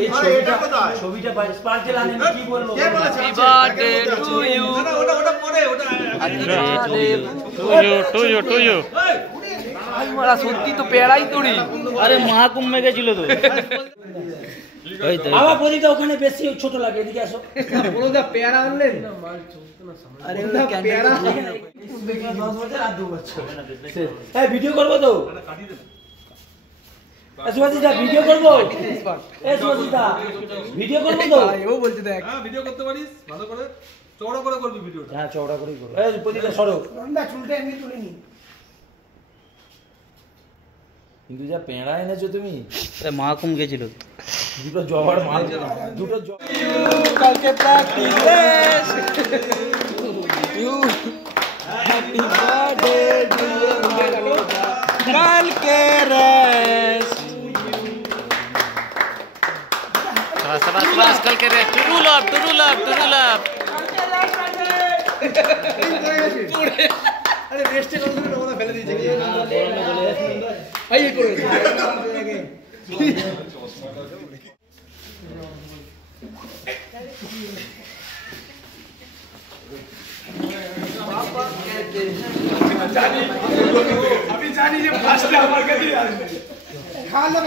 এই ছবিটা স্পার্কেল আনেন কি বললো happy birthday to you to you ভাই মারা সত্যি তো পেয়ারাই তোড়ি আরে মহাকুম্ভে গেছিল তো আবার বলিটা ওখানে বেশি ছোট লাগে এদিকে আসো বড়দা পেয়ারা আনলেন আরে পেয়ারা 10 বছর আর 2 বছর এই ভিডিও করব তো সুভাষিতা ভিডিও করব এই সুভাষিতা ভিডিও করব তো ও বলতে দেখ হ্যাঁ ভিডিও করতে পারিস ভালো করে চওড়া করে করবি ভিডিওটা হ্যাঁ চওড়া করেই করব এই প্রতিটা সরো আমরা চুলটা এমনি তুলে নি কিন্তু যা পেঁড়া এনেছো তুমি মহাকুম গেছিল দুটো জবার মাল দুটো কালকে প্র্যাকটিস ইউ হ্যাপি বার্থডে কালকে রেস शाबाश कल के रे टुरु लव আরে রেস্টে কোন দিন ওটা ফেলে দিয়েছে কি ভাই এই করে আমি জানি যে ফার্স্টে আমার কাছে আসবে খা লো